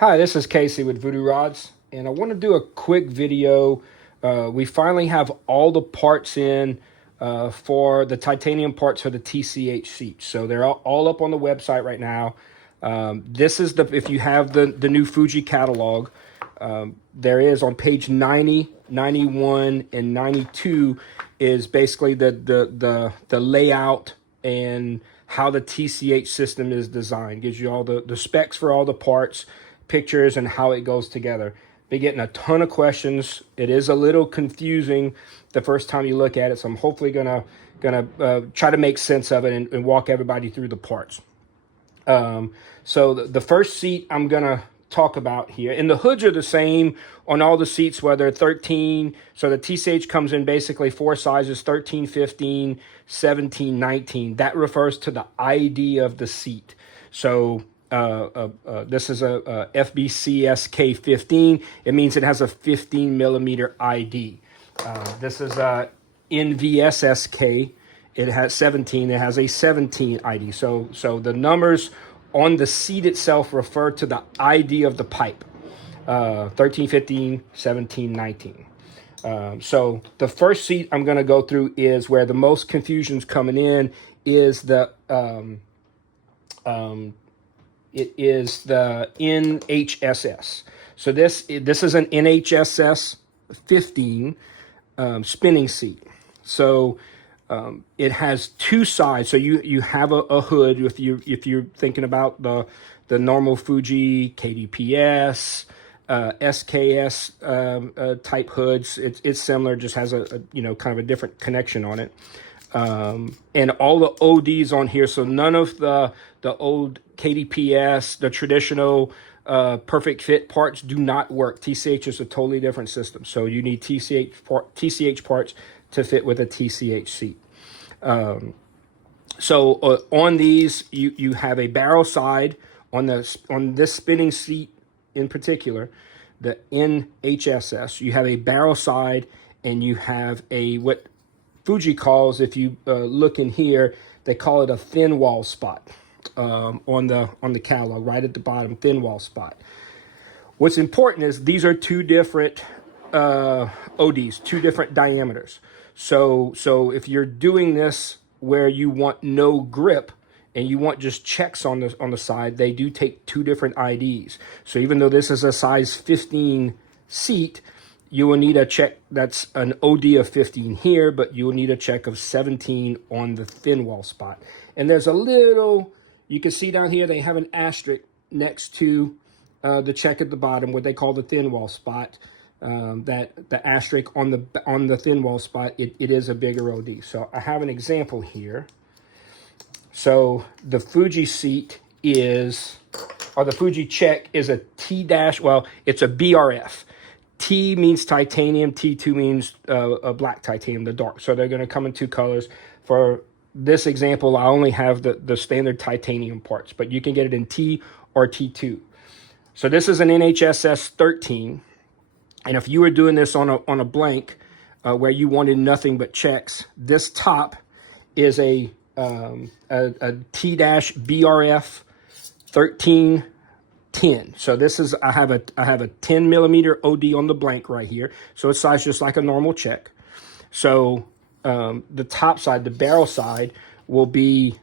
Hi, this is Casey with Voodoo Rods, and I want to do a quick video. We finally have all the parts in for the titanium parts for the TCH seat. So they're all up on the website right now. This is if you have the new Fuji catalog, there is on page 90, 91, and 92 is basically the layout and how the TCH system is designed. Gives you all the specs for all the parts, pictures, and how it goes together. Been getting a ton of questions. It is a little confusing the first time you look at it, so I'm hopefully gonna try to make sense of it and walk everybody through the parts. So the first seat I'm gonna talk about here, and the hoods are the same on all the seats, whether 13, so the TCH comes in basically four sizes: 13, 15, 17, 19. That refers to the ID of the seat. So this is a FBCSK15. It means it has a 15 millimeter ID. This is a NVSSK. It has 17. It has a 17 ID. So the numbers on the seat itself refer to the ID of the pipe. 13, 15, 17, 19. So the first seat I'm going to go through is where the most confusion's coming in is it is the NHSS. So this is an NHSS 15 spinning seat. So it has two sides. So you have a hood if you're thinking about the normal Fuji KDPS, SKS type hoods. It's similar, just has a kind of a different connection on it. And all the ODs on here, so none of the old KDPS, the traditional perfect fit parts do not work. TCH is a totally different system, so you need TCH parts to fit with a TCH seat. So on these, you have a barrel side on this spinning seat in particular, the NHSS. You have a barrel side, and you have what Fuji calls, if you look in here, they call it a thin wall spot on the catalog, right at the bottom, thin wall spot. What's important is these are two different ODs, two different diameters. So if you're doing this where you want no grip and you want just checks on the side, they do take two different IDs. So even though this is a size 15 seat, you will need a check that's an OD of 15 here, but you will need a check of 17 on the thin wall spot. And there's a little, you can see down here, they have an asterisk next to the check at the bottom, what they call the thin wall spot. That the asterisk on the thin wall spot, it is a bigger OD. So I have an example here. So the Fuji seat is, or the Fuji check is a it's a BRF. T means titanium, T2 means a black titanium, the dark. So they're going to come in two colors. For this example, I only have the standard titanium parts, but you can get it in T or T2. So this is an NHSS 13. And if you were doing this on a blank where you wanted nothing but checks, this top is a T-BRF 1310. So this is, I have a 10 millimeter OD on the blank right here. So it's sized just like a normal check. So the top side, the barrel side, will be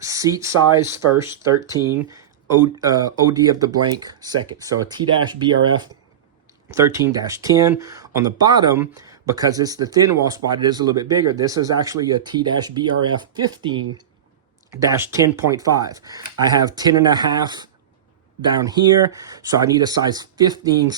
seat size first, 13, OD of the blank second. So a T-BRF 13-10. On the bottom, because it's the thin wall spot, it is a little bit bigger. This is actually a T-BRF 15-10.5. I have 10.5 down here, so I need a size 15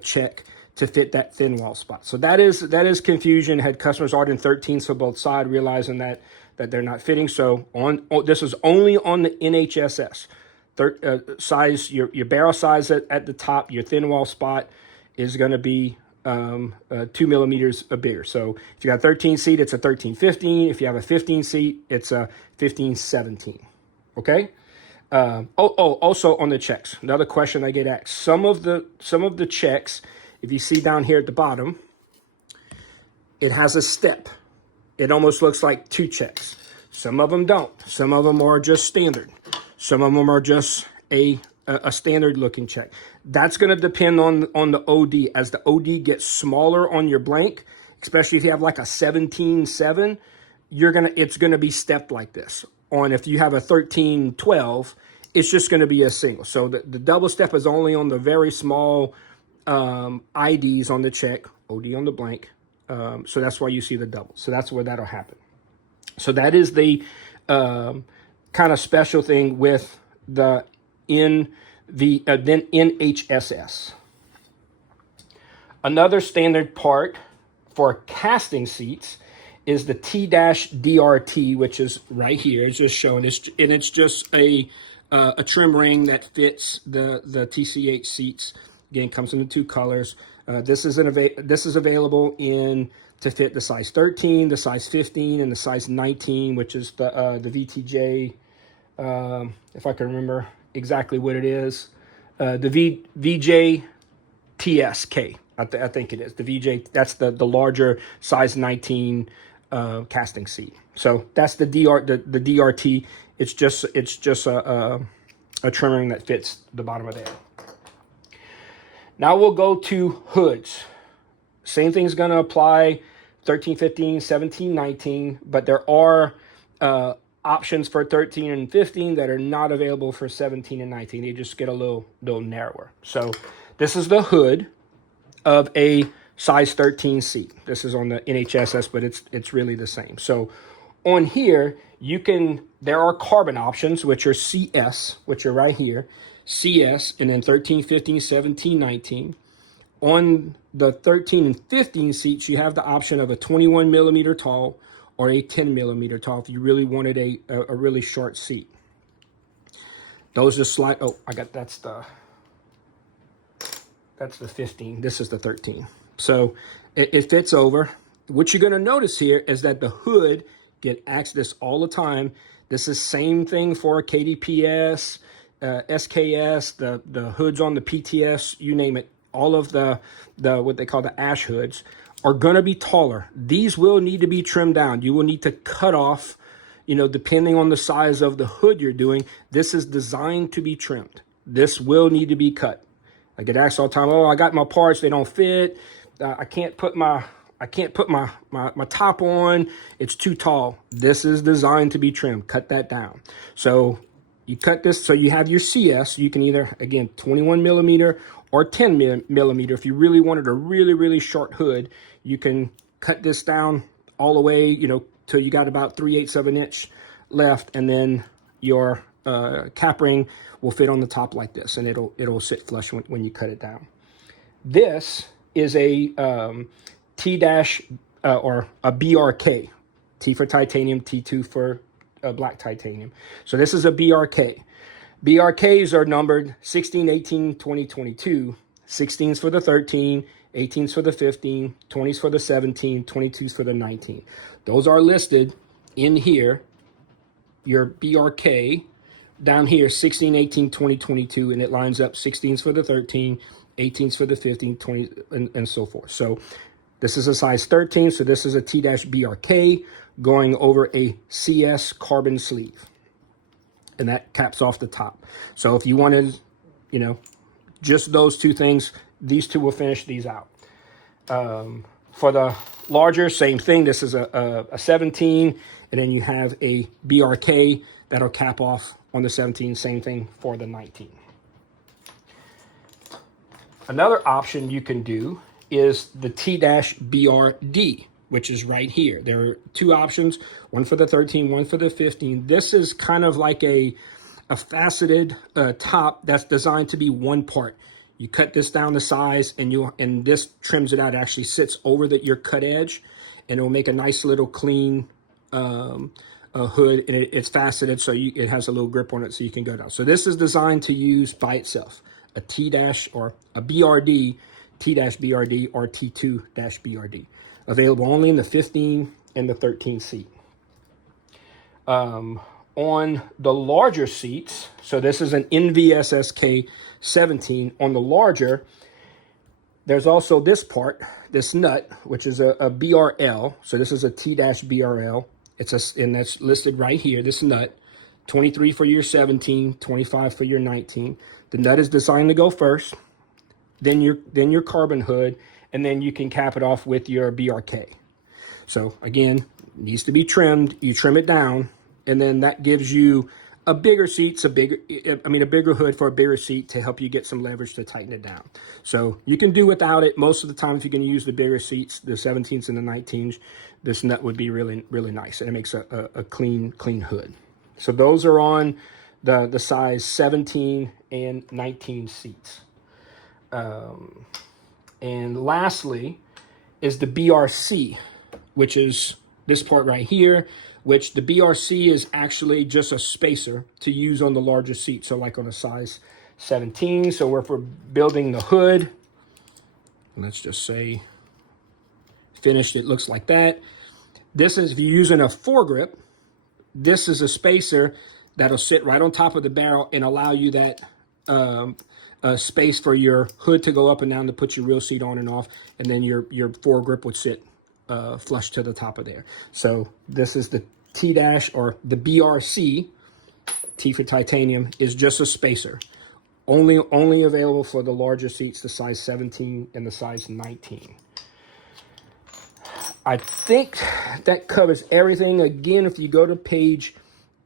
check to fit that thin wall spot. So that is confusion. Had customers ordering 13s for both sides, realizing that they're not fitting. So this is only on the NHSS size. Your barrel size at the top, your thin wall spot is going to be 2 millimeters bigger. So if you got a 13 seat, it's a 13-15. If you have a 15 seat, it's a 15-17. Okay. Also on the checks, another question I get asked. Some of the checks, if you see down here at the bottom, it has a step. It almost looks like two checks. Some of them don't. Some of them are just standard. Some of them are just a a standard looking check. That's going to depend on the OD. As the OD gets smaller on your blank, especially if you have like a 17.7, it's gonna be stepped like this. On if you have a 13.12, it's just going to be a single. So the double step is only on the very small IDs on the check, OD on the blank. So that's why you see the double. So that's where that'll happen. So that is the kind of special thing with the then NHSS. Another standard part for casting seats is the T-DRT, which is right here. It's just shown. It's just a trim ring that fits the TCH seats. Again, comes in the two colors. This is available to fit the size 13, the size 15, and the size 19, which is the VTJ. If I can remember exactly what it is, the VJTSK. I think it is the VJ. That's the larger size 19 casting seat. So that's the DRT. It's just a trim ring that fits the bottom of there. Now we'll go to hoods. Same thing's going to apply 13, 15, 17, 19, but there are options for 13 and 15 that are not available for 17 and 19. They just get a little narrower. So this is the hood of a size 13 seat. This is on the NHSS, but it's really the same. So on here, there are carbon options, which are CS, which are right here, CS, and then 13, 15, 17, 19. On the 13 and 15 seats, you have the option of a 21 millimeter tall or a 10 millimeter tall if you really wanted a really short seat. Those just slide. Oh, that's the 15. This is the 13. So it fits over. What you're going to notice here is that the hood get access all the time. This is same thing for KDPS, SKS, the hoods on the PTS, you name it. All of the what they call the ash hoods are going to be taller. These will need to be trimmed down. You will need to cut off, depending on the size of the hood you're doing. This is designed to be trimmed. This will need to be cut. I get asked all the time, oh, I got my parts, they don't fit. I can't put my top on. It's too tall. This is designed to be trimmed. Cut that down. So you cut this. So you have your CS. You can either, again, 21 millimeter or 10 millimeter. If you really wanted a really, really short hood, you can cut this down all the way, till you got about 3/8 of an inch left. And then your cap ring will fit on the top like this, and it'll sit flush when you cut it down. This is a or a BRK, T for titanium, T2 for black titanium. So this is a BRK. BRKs are numbered 16, 18, 20, 22. 16s for the 13, 18s for the 15, 20s for the 17, 22s for the 19. Those are listed in here. Your BRK down here, 16, 18, 20, 22, and it lines up 16s for the 13, 18s for the 15, 20, and so forth. So this is a size 13, so this is a T-BRK going over a CS carbon sleeve. And that caps off the top. So if you wanted, just those two things, these two will finish these out. For the larger, same thing. This is a 17, and then you have a BRK that'll cap off on the 17, same thing for the 19. Another option you can do is the T-BRD, which is right here. There are two options, one for the 13, one for the 15. This is kind of like a faceted top that's designed to be one part. You cut this down to size, and this trims it out. It actually sits over your cut edge, and it will make a nice little clean hood, and it's faceted, so it has a little grip on it so you can go down. So this is designed to use by itself, a T- or a BRD, T-BRD or T2-BRD. Available only in the 15 and the 13 seat. On the larger seats, so this is an NVSSK 17. On the larger, there's also this part, this nut, which is a BRL. So this is a T-BRL. And that's listed right here, this nut. 23 for your 17, 25 for your 19. The nut is designed to go first, then your carbon hood, and then you can cap it off with your BRK. So again, needs to be trimmed. You trim it down, and then that gives you a bigger seat, a bigger hood for a bigger seat to help you get some leverage to tighten it down. So you can do without it. Most of the time, if you're going to use the bigger seats, the 17s and the 19s, this nut would be really, really nice, and it makes a clean hood. So those are on the size 17 and 19 seats. And lastly is the BRC, which is this part right here, which the BRC is actually just a spacer to use on the larger seat. So like on a size 17. So if we're building the hood, let's just say finished, it looks like that. This is, if you're using a foregrip, this is a spacer that'll sit right on top of the barrel and allow you that space for your hood to go up and down to put your real seat on and off, and then your foregrip would sit flush to the top of there. So this is the T-dash, or the BRC, T for titanium, is just a spacer. Only available for the larger seats, the size 17 and the size 19. I think that covers everything. Again, if you go to page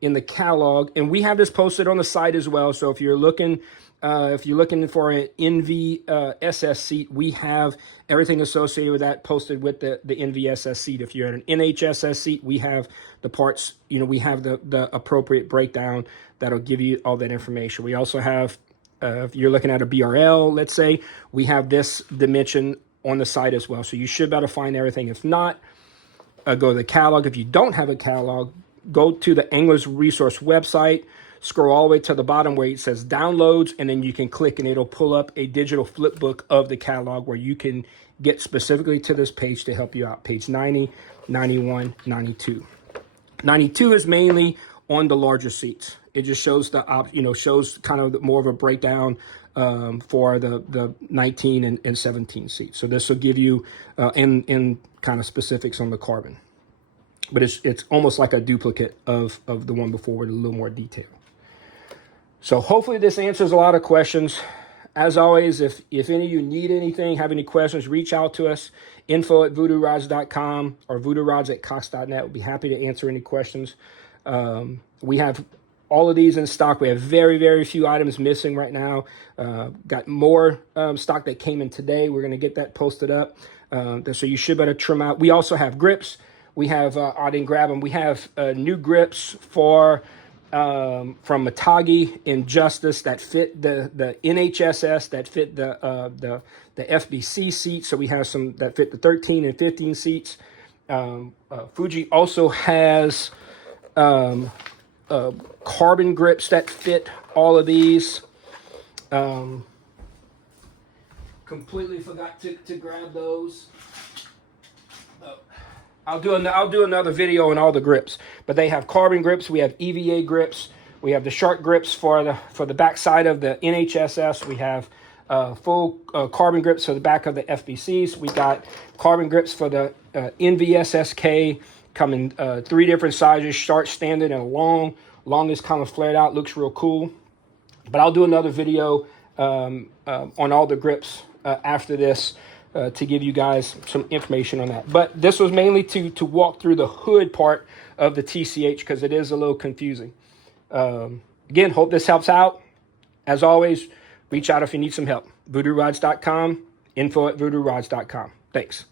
in the catalog, and we have this posted on the site as well. So if you're looking for an NVSS seat, we have everything associated with that posted with the NVSS seat. If you're at an NHSS seat, we have the parts, we have the appropriate breakdown that'll give you all that information. We also have, if you're looking at a BRL, let's say, we have this dimension on the site as well. So you should be able to find everything. If not, go to the catalog. If you don't have a catalog, go to the Angler's Resource website, scroll all the way to the bottom where it says downloads, and then you can click and it'll pull up a digital flip book of the catalog where you can get specifically to this page to help you out. Page 90, 91, 92. 92 is mainly on the larger seats. It just shows shows kind of more of a breakdown for the 19 and 17 seats. So this will give you in kind of specifics on the carbon. But it's almost like a duplicate of the one before with a little more detail. So hopefully this answers a lot of questions. As always, if any of you need anything, have any questions, reach out to us, info@voodoorods.com or voodoorods@cox.net. We'll be happy to answer any questions. We have all of these in stock. We have very, very few items missing right now. Got more stock that came in today. We're going to get that posted up. So you should better trim out. We also have grips. We have, I didn't grab them. We have new grips from Matagi and Justice that fit the NHSS, that fit the FBC seats. So we have some that fit the 13 and 15 seats. Fuji also has carbon grips that fit all of these. Completely forgot to grab those. I'll do another video on all the grips, but they have carbon grips. We have EVA grips. We have the shark grips for the back side of the NHSS. We have full carbon grips for the back of the FBCs. We got carbon grips for the NVSSK, come in 3 different sizes: short, standard, and long. Long is kind of flared out, looks real cool. But I'll do another video on all the grips after this. To give you guys some information on that. But this was mainly to walk through the hood part of the TCH because it is a little confusing. Again, hope this helps out. As always, reach out if you need some help. VoodooRods.com, info@voodoorods.com. Thanks.